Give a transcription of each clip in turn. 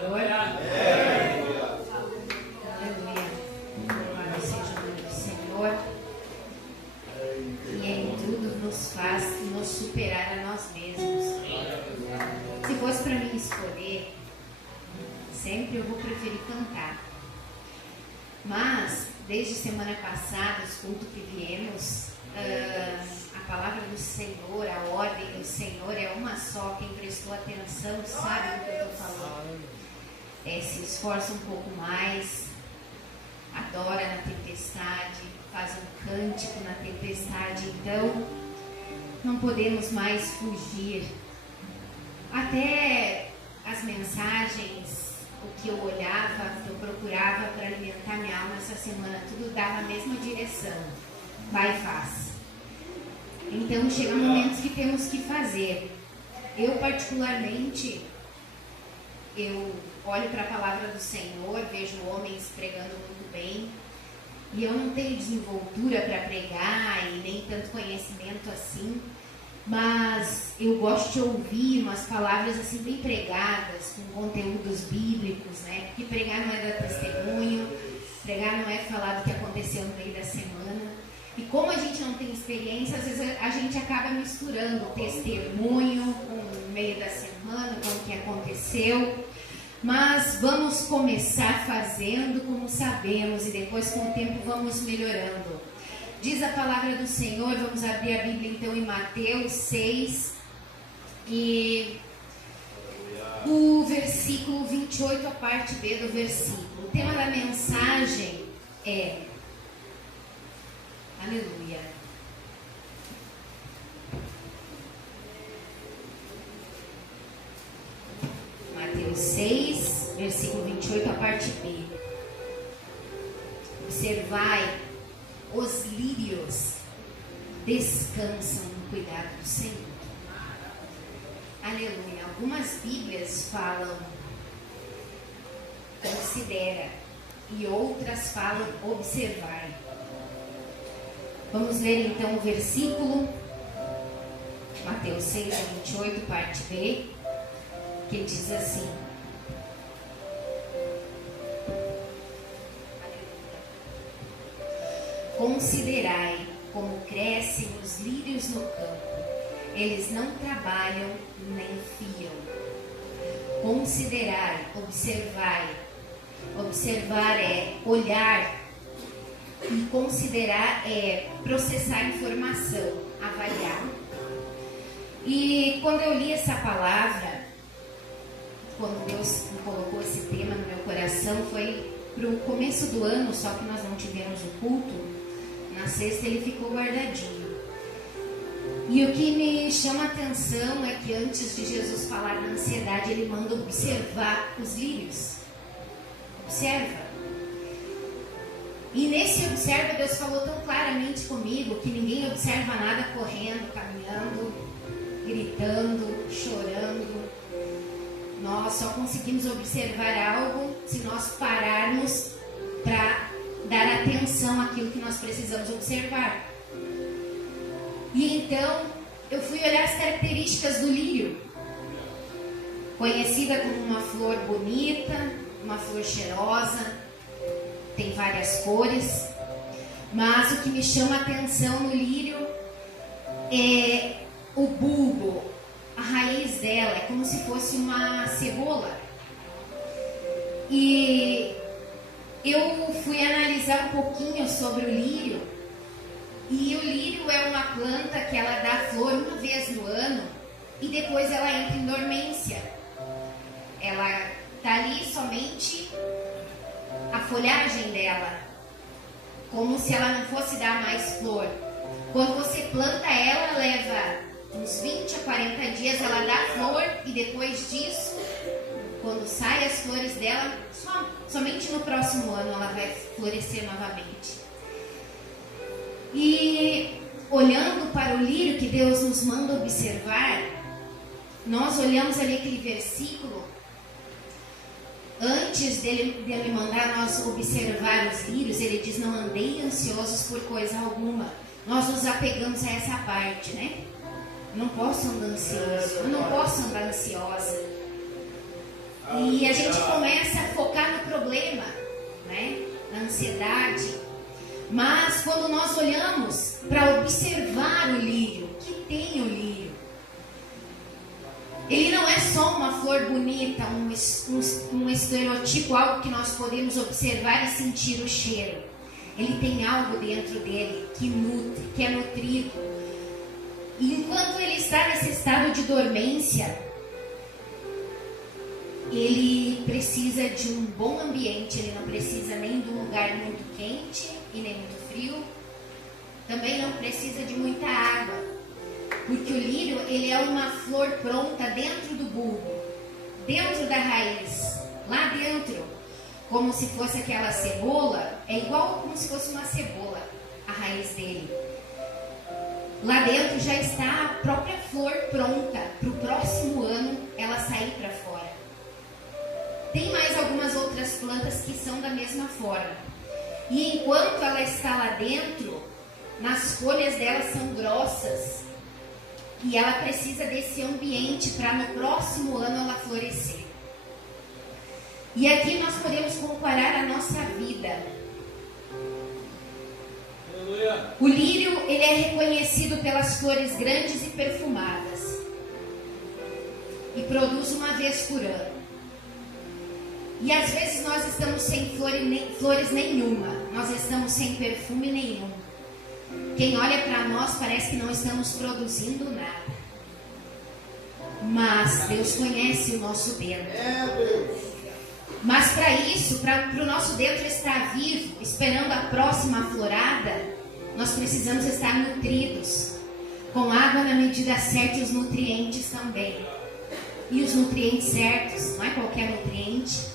Senhor. Aleluia. Louvado seja o nome do Senhor, que em tudo nos faz nos superar a nós mesmos. Se fosse para mim escolher, sempre eu vou preferir cantar. Mas, desde semana passada, os cultos que viemos, a palavra do Senhor, a ordem do Senhor é uma só. Quem prestou atenção sabe do que eu estou falando. Se esforça um pouco mais, adora na tempestade, faz um cântico na tempestade. Então, não podemos mais fugir. Até as mensagens, o que eu olhava, o que eu procurava para alimentar minha alma essa semana, tudo dava a mesma direção. Vai e faz. Então, chegam momentos que temos que fazer. Eu, particularmente, eu olho para a palavra do Senhor, vejo homens pregando muito bem, e eu não tenho desenvoltura para pregar e nem tanto conhecimento assim, mas eu gosto de ouvir umas palavras assim bem pregadas, com conteúdos bíblicos, né? Porque pregar não é dar testemunho, pregar não é falar do que aconteceu no meio da semana. E como a gente não tem experiência, às vezes a gente acaba misturando testemunho com o meio da semana, com o que aconteceu. Mas vamos começar fazendo como sabemos e depois com o tempo vamos melhorando. Diz a palavra do Senhor, vamos abrir a Bíblia então em Mateus 6 e o versículo 28, a parte B do versículo. O tema da mensagem é Aleluia. Mateus 6, versículo 28, a parte B. Observai, os lírios descansam no cuidado do Senhor. Aleluia. Algumas Bíblias falam considera e outras falam observar. Vamos ler então o versículo Mateus 6, 28, parte B, que diz assim: Considerai como crescem os lírios no campo, eles não trabalham nem fiam. Considerai, observai. Observar é olhar, e considerar é processar informação, avaliar. E quando eu li essa palavra, quando Deus colocou esse tema no meu coração, foi para o começo do ano, só que nós não tivemos o culto. Na sexta ele ficou guardadinho. E o que me chama a atenção é que antes de Jesus falar da ansiedade, ele manda observar os lírios. Observa. E nesse observa, Deus falou tão claramente comigo que ninguém observa nada correndo, caminhando, gritando, chorando. Nós só conseguimos observar algo se nós pararmos para dar atenção àquilo que nós precisamos observar. E então eu fui olhar as características do lírio, conhecida como uma flor bonita, uma flor cheirosa, tem várias cores, mas o que me chama a atenção no lírio é o bulbo, a raiz dela, é como se fosse uma cebola. E eu fui analisar um pouquinho sobre o lírio, e o lírio é uma planta que ela dá flor uma vez no ano e depois ela entra em dormência. Ela está ali somente a folhagem dela, como se ela não fosse dar mais flor. Quando você planta ela, leva uns 20 a 40 dias, ela dá flor e depois disso, quando saem as flores dela, somente no próximo ano ela vai florescer novamente. E olhando para o lírio que Deus nos manda observar, nós olhamos ali aquele versículo. Antes dele mandar nós observar os lírios, ele diz: não andei ansiosos por coisa alguma. Nós nos apegamos a essa parte, né? Eu não posso andar ansioso, eu não posso andar ansiosa. E a gente começa a focar no problema, né? Na ansiedade. Mas quando nós olhamos para observar o lírio, o que tem o lírio? Ele não é só uma flor bonita, um estereotipo, algo que nós podemos observar e sentir o cheiro. Ele tem algo dentro dele que nutre, que é nutrido. E enquanto ele está nesse estado de dormência, ele precisa de um bom ambiente, ele não precisa nem de um lugar muito quente e nem muito frio. Também não precisa de muita água, porque o lírio, ele é uma flor pronta dentro do bulbo, dentro da raiz, lá dentro, como se fosse aquela cebola, é igual como se fosse uma cebola, a raiz dele. Lá dentro já está a própria flor pronta para o próximo ano ela sair para fora. Tem mais algumas outras plantas que são da mesma forma. E enquanto ela está lá dentro, nas folhas dela são grossas. E ela precisa desse ambiente para no próximo ano ela florescer. E aqui nós podemos comparar a nossa vida. O lírio, ele é reconhecido pelas flores grandes e perfumadas. E produz uma vez por ano. E às vezes nós estamos sem flores nenhuma. Nós estamos sem perfume nenhum. Quem olha para nós parece que não estamos produzindo nada. Mas Deus conhece o nosso dentro. Mas para isso, para o nosso dentro estar vivo, esperando a próxima florada, nós precisamos estar nutridos. Com água na medida certa e os nutrientes também. E os nutrientes certos, não é qualquer nutriente.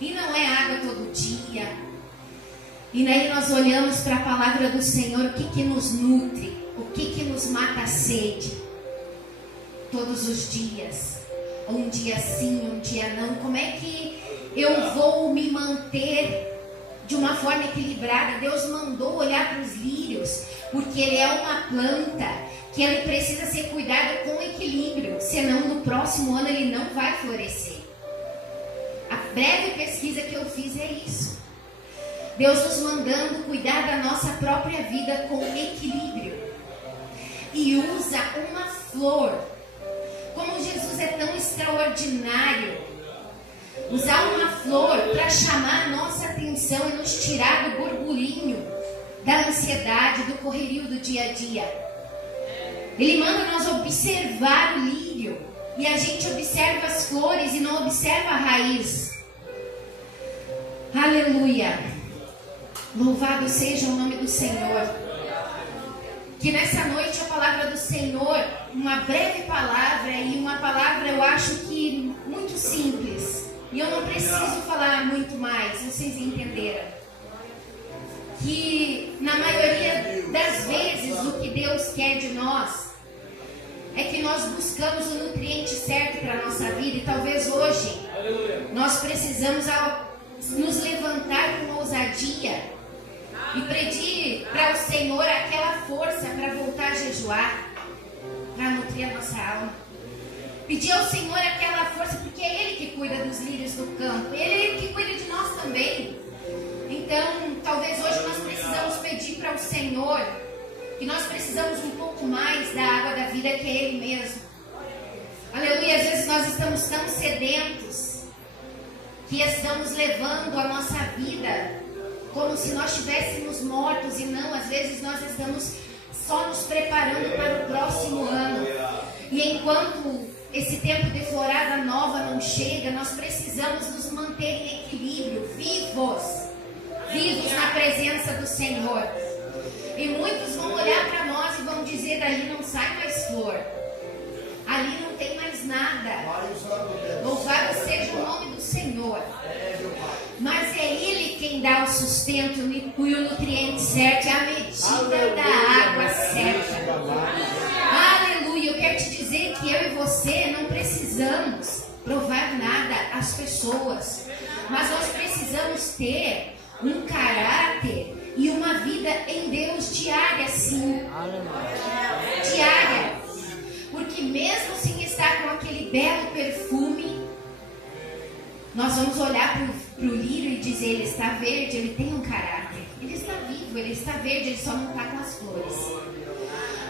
E não é água todo dia. E daí nós olhamos para a palavra do Senhor, o que nos nutre, o que nos mata a sede. Todos os dias. Um dia sim, um dia não. Como é que eu vou me manter de uma forma equilibrada? Deus mandou olhar para os lírios, porque ele é uma planta que ele precisa ser cuidado com equilíbrio, senão no próximo ano ele não vai florescer. A breve pesquisa que eu fiz é isso. Deus nos mandando cuidar da nossa própria vida com equilíbrio. E usa uma flor. Como Jesus é tão extraordinário. Usar uma flor para chamar a nossa atenção e nos tirar do burburinho, da ansiedade, do correrio do dia a dia. Ele manda nós observar o lírio. E a gente observa as flores e não observa a raiz. Aleluia. Louvado seja o nome do Senhor. Que nessa noite a palavra do Senhor, uma breve palavra e uma palavra eu acho que muito simples. E eu não preciso falar muito mais, vocês entenderam. Que na maioria das vezes o que Deus quer de nós é que nós buscamos o nutriente certo para a nossa vida. E talvez hoje nós precisamos nos levantar com ousadia e pedir para o Senhor aquela força para voltar a jejuar, para nutrir a nossa alma. Pedir ao Senhor aquela força, porque é Ele que cuida dos lírios do campo. Ele é Ele que cuida de nós também. Então, talvez hoje nós precisamos pedir para o Senhor que nós precisamos um pouco mais da água da vida, que é Ele mesmo. Aleluia. Às vezes nós estamos tão sedentos que estamos levando a nossa vida como se nós estivéssemos mortos, e não, às vezes nós estamos só nos preparando para o próximo ano. E enquanto esse tempo de florada nova não chega, nós precisamos nos manter em equilíbrio, vivos na presença do Senhor. E muitos vão olhar para nós e vão dizer: dali não sai mais flor, ali não tem mais nada. Louvado seja o nome do Senhor. Mas é Ele quem dá o sustento e o nutriente certo, é a medida da água certa. Aleluia. Eu quero te dizer que eu e você não precisamos provar nada às pessoas, mas nós precisamos ter um caráter e uma vida em Deus diária, sim. Diária. Porque mesmo sem estar com aquele belo perfume, Nós vamos olhar para o lírio e dizer, ele está verde, ele tem um caráter. Ele está vivo, ele está verde, ele só não está com as flores.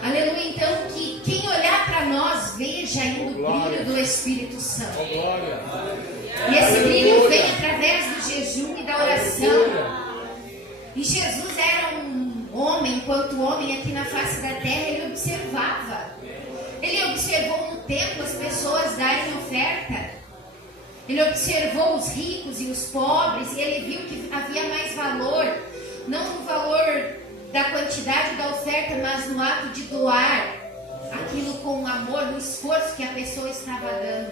Aleluia, então que quem olhar para nós veja ainda o brilho do Espírito Santo. E esse brilho vem através do jejum e da oração. E Jesus era um homem, enquanto homem aqui na face da terra, ele observava. Ele observou no templo as pessoas darem oferta. Ele observou os ricos e os pobres e ele viu que havia mais valor, não no valor da quantidade da oferta, mas no ato de doar aquilo com amor, no esforço que a pessoa estava dando.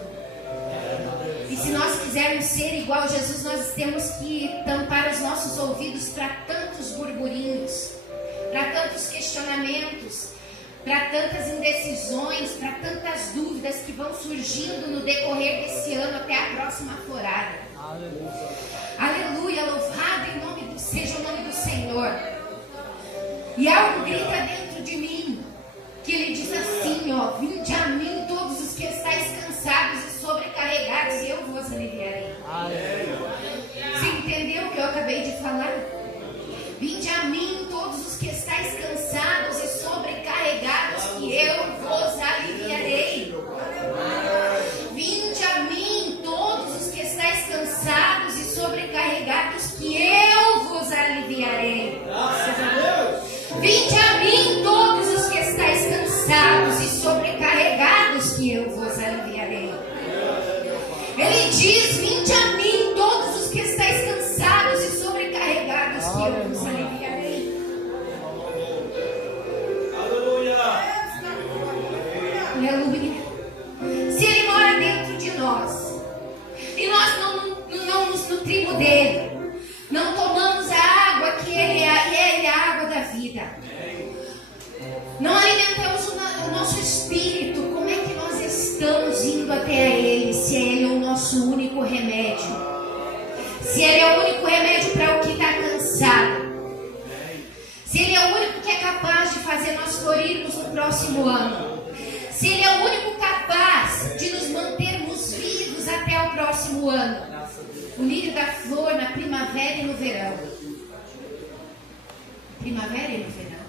E se nós quisermos ser igual a Jesus, nós temos que tampar os nossos ouvidos para tantos burburinhos, para tantos questionamentos, para tantas indecisões, para tantas dúvidas que vão surgindo no decorrer desse ano até a próxima florada. Aleluia, louvado seja o nome do Senhor. E algo grita dentro de mim, que ele diz assim, ó: vinde a mim todos os que estáis cansados e sobrecarregados, e eu vos aliviarei. Você entendeu o que eu acabei de falar? Vinde a mim todos os que estáis cansados e sobrecarregados, que eu vos aliviarei. Vinde a mim todos os que estáis cansados e sobrecarregados, que eu vos aliviarei. Vinde a mim todos os que estáis cansados e sobrecarregados, que eu vos aliviarei. Ele diz: vinde a mim todos os que estáis cansados e sobrecarregados, que eu vos aliviarei. Aleluia. Se ele mora dentro de nós e nós não nos nutrimos dele, não tomamos a água que ele é a água da vida, não alimentamos o nosso espírito, como é que nós estamos indo até a ele, se ele é o nosso único remédio? Se ele é o único remédio para o que está cansado, se ele é o único que é capaz de fazer nós florirmos no próximo ano, se ele é o único capaz de nos mantermos vivos até o próximo ano, o lírio da flor na primavera e no verão. Primavera e no verão.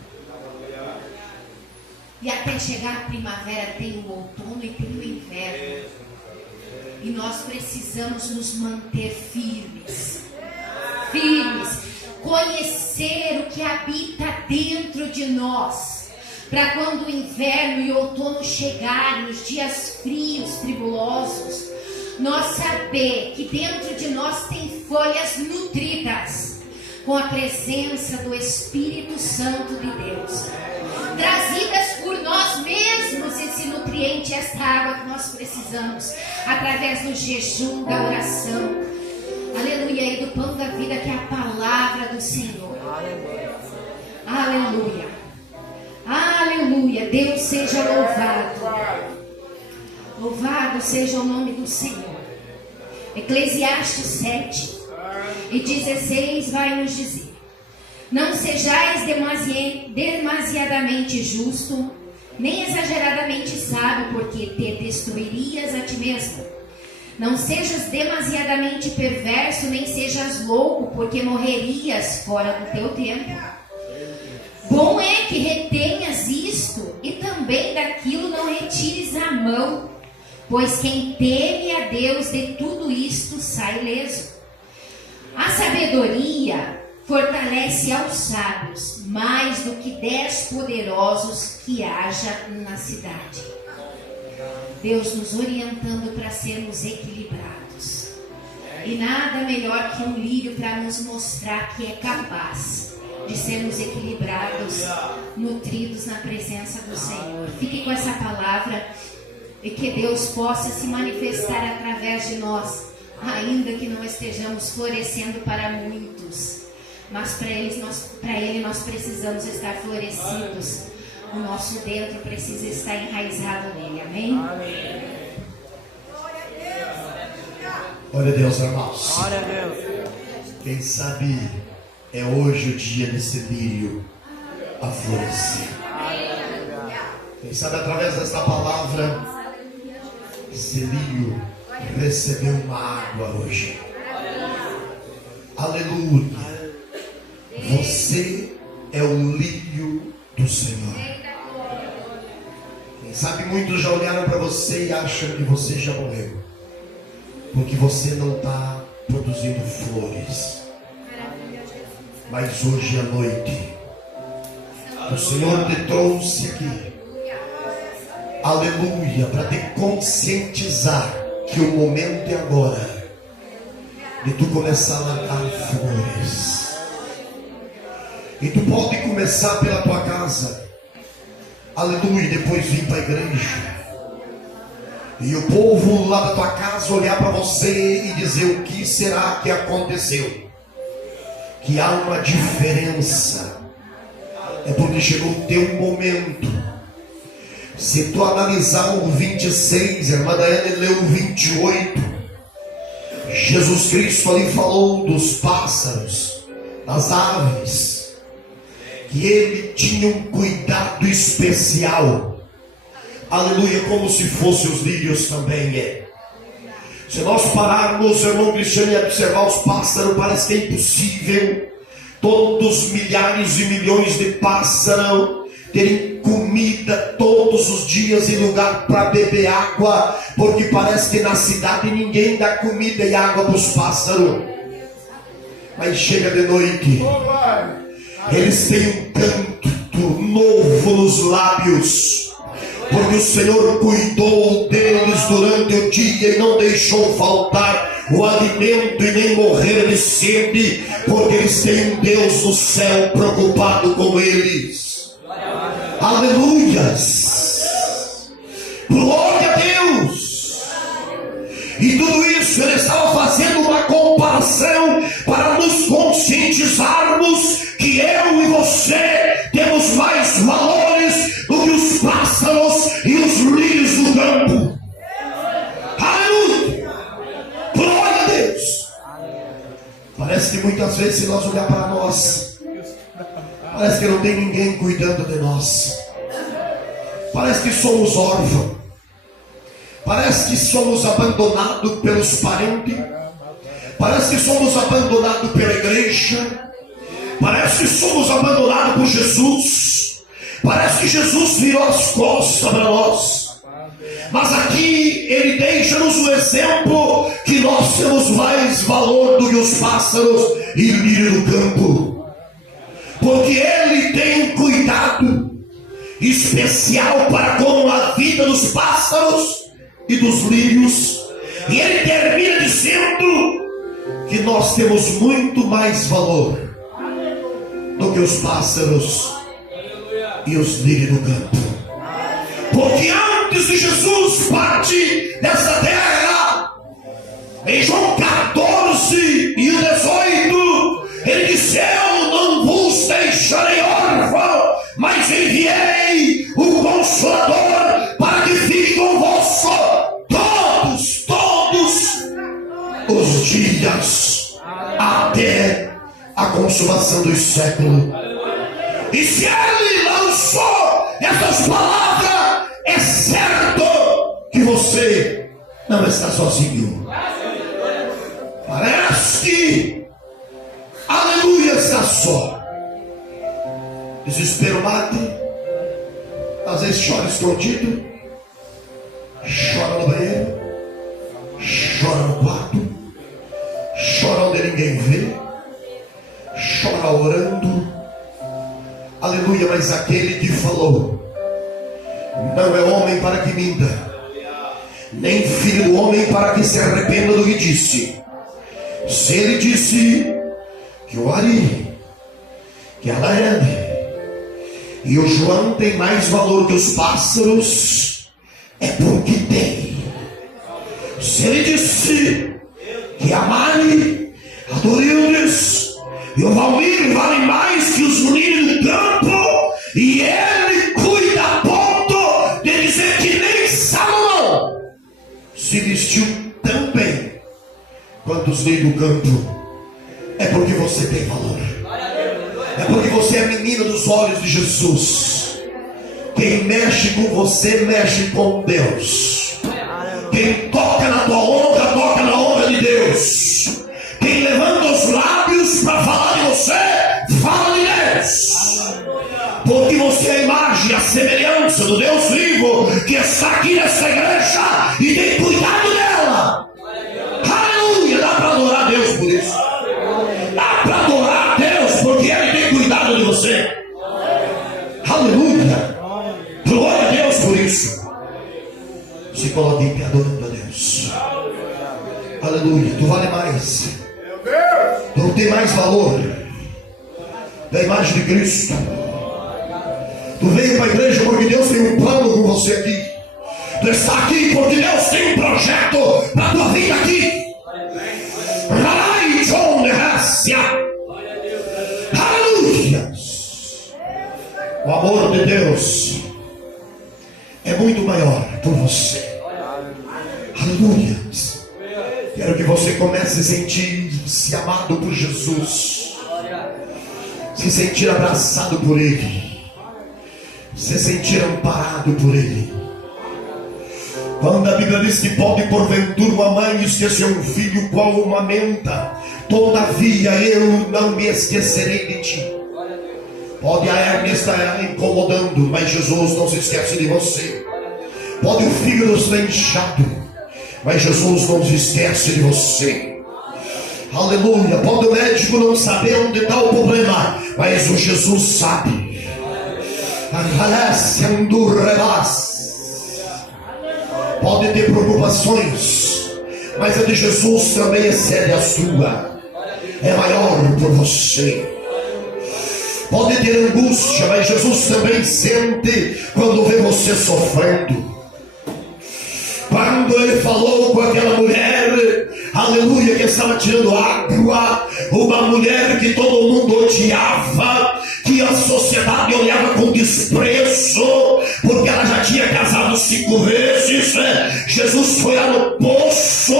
E até chegar a primavera tem o outono e tem o inverno. E nós precisamos nos manter firmes. Firmes. Conhecer o que habita dentro de nós. Para quando o inverno e o outono chegarem, os dias frios, tribulosos, nós saber que dentro de nós tem folhas nutridas com a presença do Espírito Santo de Deus, trazidas por nós mesmos, esse nutriente, essa água que nós precisamos, através do jejum, da oração, aleluia, e do pão da vida, que é a palavra do Senhor. Aleluia, aleluia, Deus seja louvado. Louvado seja o nome do Senhor. Eclesiastes 7 e 16 vai nos dizer: não sejais demasiadamente justo, nem exageradamente sábio, porque te destruirias a ti mesmo. Não sejas demasiadamente perverso, nem sejas louco, porque morrerias fora do teu tempo. Bom é que retenhas isto, e também daquilo não retires a mão, pois quem teme a Deus de tudo isto sai ileso. A sabedoria fortalece aos sábios, mais do que 10 poderosos que haja na cidade. Deus nos orientando para sermos equilibrados. E nada melhor que um lírio para nos mostrar que é capaz de sermos equilibrados, nutridos na presença do Senhor. Fique com essa palavra e que Deus possa se manifestar através de nós, ainda que não estejamos florescendo para muitos, mas para Ele nós precisamos estar florescidos. O nosso dentro precisa estar enraizado nele. Amém? Glória a Deus, irmãos. Glória a Deus. Quem sabe é hoje o dia desse lírio a florescer. Quem sabe através desta palavra esse lírio recebeu uma água água hoje. Aleluia. Você é o lírio do Senhor. Quem sabe muitos já olharam para você e acham que você já morreu, porque você não está produzindo flores. Mas hoje à noite o Senhor te trouxe aqui, aleluia, para te conscientizar que o momento é agora de tu começar a largar flores. E tu pode começar pela tua casa, aleluia, e depois vir para a igreja. E o povo lá da tua casa olhar para você e dizer: o que será que aconteceu? Que há uma diferença. É porque chegou o teu momento. Se tu analisar o 26, a irmã Daiane leu o 28. Jesus Cristo ali falou dos pássaros, das aves, que ele tinha um cuidado especial. Aleluia, como se fossem os lírios também é. Se nós pararmos, irmão Cristiano, e observar os pássaros, parece que é impossível todos milhares e milhões de pássaros terem comida todos os dias e lugar para beber água, porque parece que na cidade ninguém dá comida e água para os pássaros. Mas chega de noite, eles têm um canto novo nos lábios, porque o Senhor cuidou deles durante o dia e não deixou faltar o alimento e nem morrer de sede, porque eles têm um Deus no céu preocupado com eles. Aleluias, glória a Deus. E tudo isso ele estava fazendo uma comparação para nos conscientizarmos que eu e você temos mais valores do que os pássaros e os lírios do campo. Aleluia, glória a Deus. Parece que muitas vezes, se nós olhar para nós, parece que não tem ninguém cuidando de nós. Parece que somos órfãos. Parece que somos abandonados pelos parentes. Parece que somos abandonados pela igreja. Parece que somos abandonados por Jesus. Parece que Jesus virou as costas para nós. Mas aqui ele deixa-nos um exemplo que nós temos mais valor do que os pássaros e lírio do campo. Porque ele tem um cuidado especial para com a vida dos pássaros e dos lírios. E ele termina dizendo que nós temos muito mais valor do que os pássaros e os lírios do campo. Porque antes de Jesus partir dessa terra, em João 14 e o 18, ele disse: eu não vos deixarei órfão, mas enviei o Consolador para que fique convosco todos os dias, até a consumação dos séculos. E se ele lançou essas palavras, é certo que você não está sozinho. Parece que, aleluia, está só. Desespero mate. Às vezes chora escondido, chora no banheiro, chora no quarto, chora onde ninguém vê, chora orando. Aleluia, mas aquele que falou não é homem para que minta, nem filho do homem para que se arrependa do que disse. Se ele disse que o Ari, que a Daiane e o João tem mais valor que os pássaros, é porque tem. Se ele disse que a Mari, a Dorildes e o Valmir valem mais que os lírios do campo, e ele cuida a ponto de dizer que nem Salomão se vestiu tão bem quanto os lírios do campo, é porque você tem valor. É porque você é a menina dos olhos de Jesus. Quem mexe com você, mexe com Deus. Quem toca na tua honra, toca na honra de Deus. porque você é a imagem e a semelhança do Deus vivo que está aqui nessa igreja e tem cuidado dela. Aleluia! Dá para adorar a Deus por isso. Dá para adorar a Deus porque Ele tem cuidado de você. Aleluia! Glória a Deus por isso. Se coloque em pé adorando a Deus. Aleluia! Tu vale mais. Tu tem mais valor da imagem de Cristo. Tu veio para a igreja porque Deus tem um plano com você aqui. Tu está aqui porque Deus tem um projeto para a tua vida aqui. Aleluia! O amor de Deus é muito maior por você. Aleluia! Quero que você comece a sentir-se amado por Jesus, se sentir abraçado por Ele, se sentir amparado por Ele. Quando a Bíblia diz que pode porventura uma mãe esquecer um filho qual uma menta, todavia eu não me esquecerei de ti. Pode a hernia estar incomodando, mas Jesus não se esquece de você. Pode o fígado estar inchado, mas Jesus não se esquece de você. Aleluia. Pode o médico não saber onde está o problema, mas o Jesus sabe. Pode ter preocupações, mas a de Jesus também excede a sua. É maior por você. Pode ter angústia, mas Jesus também sente quando vê você sofrendo. Quando Ele falou com aquela mulher, aleluia, que estava tirando água, uma mulher que todo mundo odiava, que a sociedade olhava com desprezo, porque ela já tinha casado 5 vezes. Jesus foi lá no poço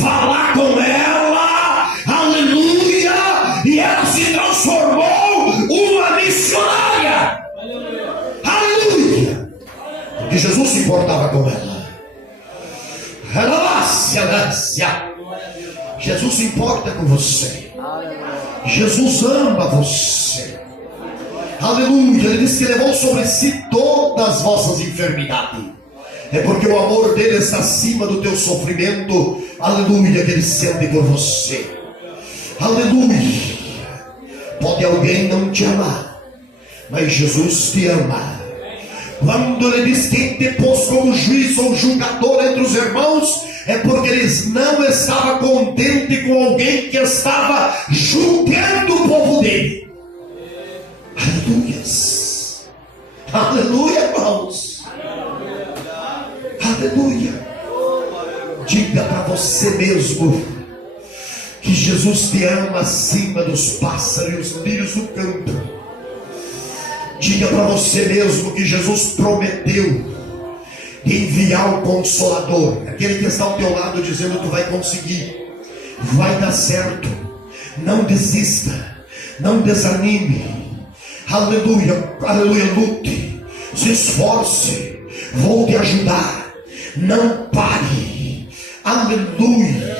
falar com ela, aleluia, e ela se transformou uma missionária. Aleluia, porque Jesus se importava com ela. Jesus se importa com você. Jesus ama você. Aleluia. Ele disse que levou sobre si todas as vossas enfermidades. É porque o amor dele está acima do teu sofrimento. Aleluia, que ele sente por você. Aleluia. Pode alguém não te amar, mas Jesus te ama. Quando ele diz que te pôs como juiz ou julgador entre os irmãos, é porque eles não estavam contentes com alguém que estava julgando o povo dele. Aleluia. Aleluia, irmãos. Aleluia. Diga para você mesmo que Jesus te ama acima dos pássaros e os lírios do campo. Diga para você mesmo que Jesus prometeu enviar o Consolador, aquele que está ao teu lado dizendo: tu vai conseguir, vai dar certo, não desista, não desanime, aleluia, aleluia, lute, se esforce, vou te ajudar, não pare, aleluia.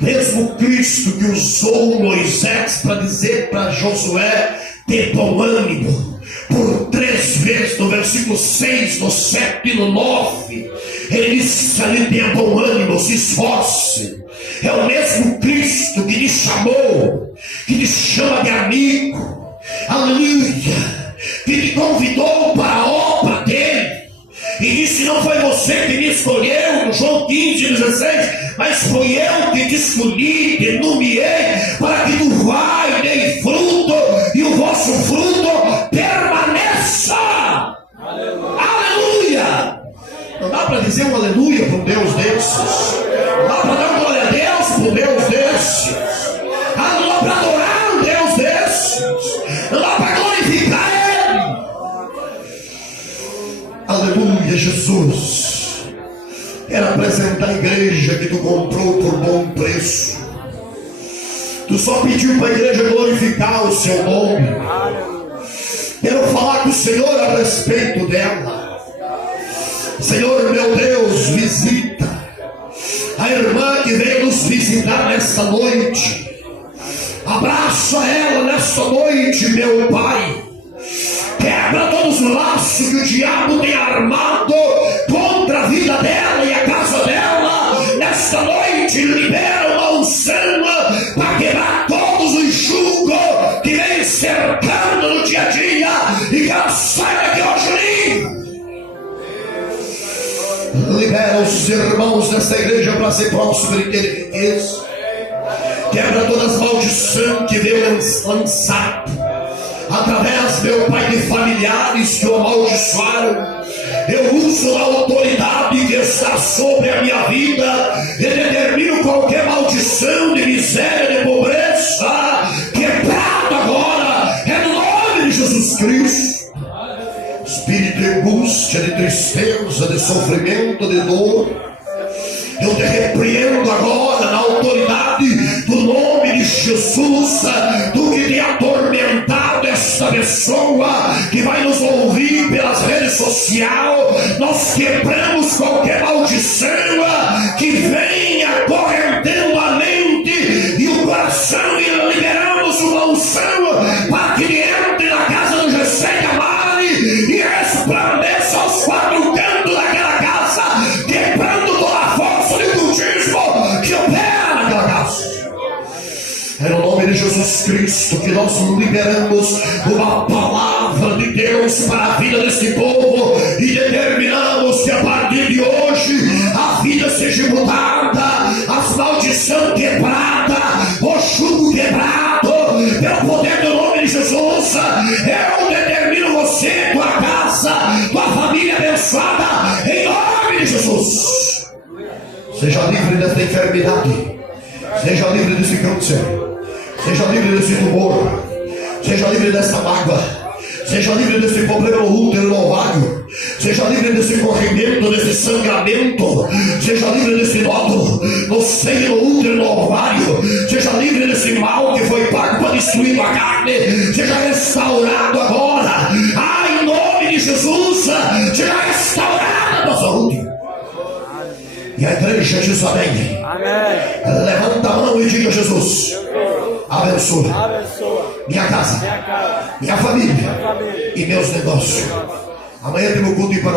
Mesmo Cristo que usou Moisés para dizer para Josué: ter bom ânimo, por 3 vezes, no versículo 6, no 7 e no 9, ele disse ali: tenha bom ânimo, se esforce. É o mesmo Cristo que te chamou, que te chama de amigo, aleluia, que te convidou para a obra dele, e disse: não foi você que me escolheu, no João 15:16, mas foi eu que te escolhi, te nomeei, para que tu vai e dê fruto, e o vosso fruto permaneça. Aleluia. Não dá para dizer um aleluia para um Deus desses? Não dá para dar glória a Deus para um Deus desses? Não dá para adorar um Deus desses? Não dá para glorificar Ele? Aleluia. Jesus quer apresentar a igreja que tu comprou por bom preço. Tu só pediu para a igreja glorificar o seu nome. Quero falar com o Senhor a respeito dela. Senhor meu Deus, visita a irmã que veio nos visitar nesta noite. Abraça ela nesta noite, meu Pai. Quebra todos os laços que o diabo tem armado contra a vida dela e a casa dela. Nesta noite, libera uma unção para quebrar todos os julgos que vem cercando no dia a dia, e que ela saia daqui hoje livre. Libera os irmãos desta igreja para ser próspero e ter riqueza. Quebra todas as maldições que veio lançado através, meu Pai, de familiares que o amaldiçoaram. Eu uso a autoridade que está sobre a minha vida e determino qualquer maldição de miséria, de pobreza, quebrado agora, é no nome de Jesus Cristo. Espírito de angústia, de tristeza, de sofrimento, de dor, eu te repreendo agora na autoridade do nome de Jesus. Tu que tem atormentado esta pessoa que vai nos ouvir pelas redes sociais, nós quebramos qualquer maldição que venha correntendo a mente e o coração, e liberamos uma unção para que ele entre na casa do Jessé Camari e resplandeça aos quatro cantos daquela casa, quebrando toda a força de cultismo que opera naquela casa. É no nome de Jesus Cristo que nós liberamos uma palavra de Deus para a vida desse povo e determinamos que a partir de hoje a vida seja mudada, as maldições quebradas, o jugo quebrado, pelo poder do nome de Jesus. Eu determino você, tua casa, tua família abençoada, em nome de Jesus. Seja livre desta enfermidade, seja livre desse câncer, seja livre desse tumor, seja livre dessa mágoa, seja livre desse problema no útero, no ovário, seja livre desse corrimento, desse sangramento, seja livre desse nódulo no seio, no útero, no ovário, seja livre desse mal que foi pago para destruir a carne, seja restaurado agora, em nome de Jesus, seja restaurada a tua saúde. E a igreja diz amém. Amém. Levanta a mão e diga: Jesus, abençoa minha casa, minha família e meus negócios. Amanhã tem o culto para